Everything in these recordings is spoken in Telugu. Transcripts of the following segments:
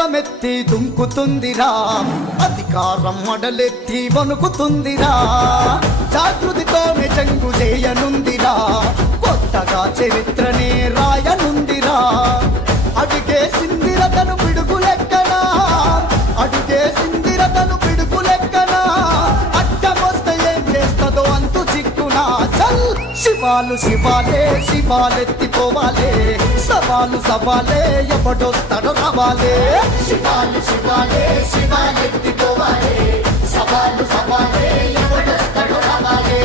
గర్వమెత్తి దుంకుతుందిరా, అధికారం మడలెత్తి వణుకుతుందిరా, జాగృతితోనే చెంగు చేయనుందిరా, కొత్తగా చరిత్రనే రాయనుందిరా. అడుగే సిందిరతను పిడుగులెక్కనా, అడుగే సిందిరతను పిడుగులెక్కనా, అడ్డమొస్తే ఏం చేస్తుందో అంతు చిక్కునా. చల్ శివాలు శివాలే శివాలెత్తిపోవాలే, సవాలు సవాలే ఎవడొస్తాడో రావాలే. శివాలు శివాలే శివాలెత్తిపోవాలే, సవాలు సవాలే ఎవడొస్తాడో రావాలే.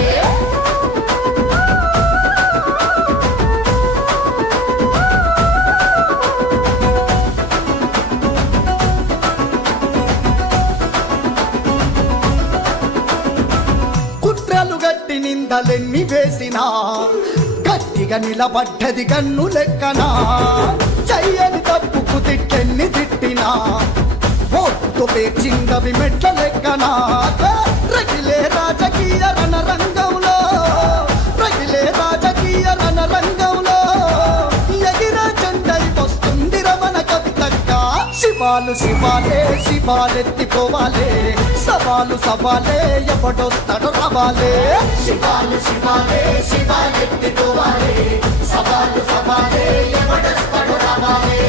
గట్టి నిందలెన్ని వేసినా గట్టిగా నిలబడ్డది కన్ను లెక్కనా, చెయ్యని తప్పుకు తిట్టెన్ని తిట్టినా ఓటుతో పేర్చిందవి మెట్ల లెక్కనా. రగిలే రాజకీయ రణరంగంలో, రగిలే రాజకీయ రణరంగంలో ఎగిరే జెండై వస్తుంది రమణ కవితక్క. శివాలు శివాలే శివాలెత్తిపోవాలే, సవాలు సవాలే ఎవడొస్తాడో రావాలే. శివాలు శివాలే శివాలెత్తిపోవాలే, సవాలు సవాలే ఎవడొస్తాడో రావాలే.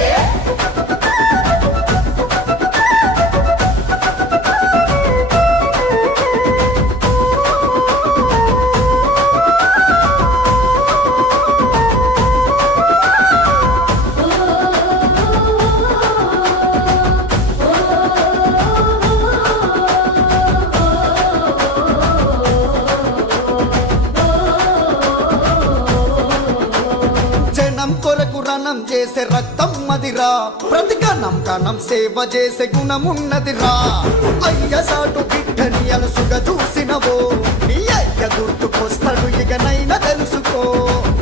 కొరకు రణం చేసే రక్తం మదిరా, ప్రతి కణం కణం సేవ చేసే గుణమున్నదిరా. అయ్య సాటు బిడ్డని అలసుగా చూసినవో, నీ అయ్య గుర్తుకొస్తాడు ఇకనైనా తెలుసుకో.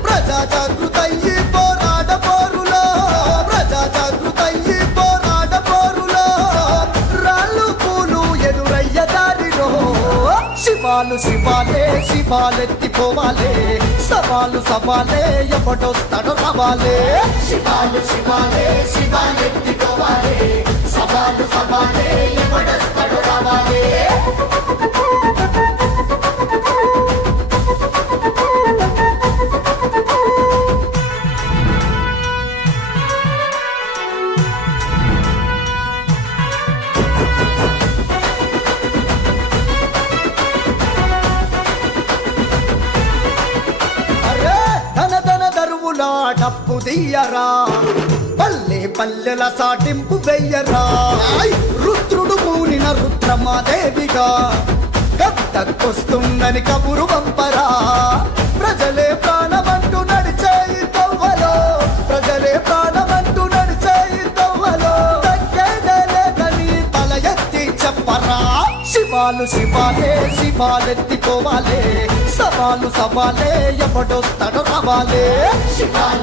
ప్రజా జాగృతయ్యి పోరాడ పోరులో, ప్రజా జాగృతయ్యి పోరాడ పోరులో, రాళ్ళు పూలు ఎదురయ్య దారిలో. శివాలు శివాలే శివాలెత్తిపోవాలే, సవాలు సవాలే ఎవడొస్తాడో రావాలే. శివాలు శివాలే శివాలెత్తిపోవాలే, సవాలు సవాలే ఎవడొస్తాడో రావాలే. డప్పు దియ్యరా, పల్లె పల్లెల సాటింపు వెయ్యరా. రుద్రుడు పూనిన రుద్రమాదేవిగా గద్దకొస్తుందని కబురు పంపరా. ప్రజలే ప్రాణమంటూ నడిచేయి తవ్వలో, ప్రజలే ప్రాణమంటూ నడిచేయి తవ్వలో, తగ్గేదేలేదని తల ఎత్తి చెప్పరా. శివాలు శివాలే శివాలెత్తిపోవాలే, సవాలు సవాలే ఎవడొస్తాడో రావాలే. శివాలు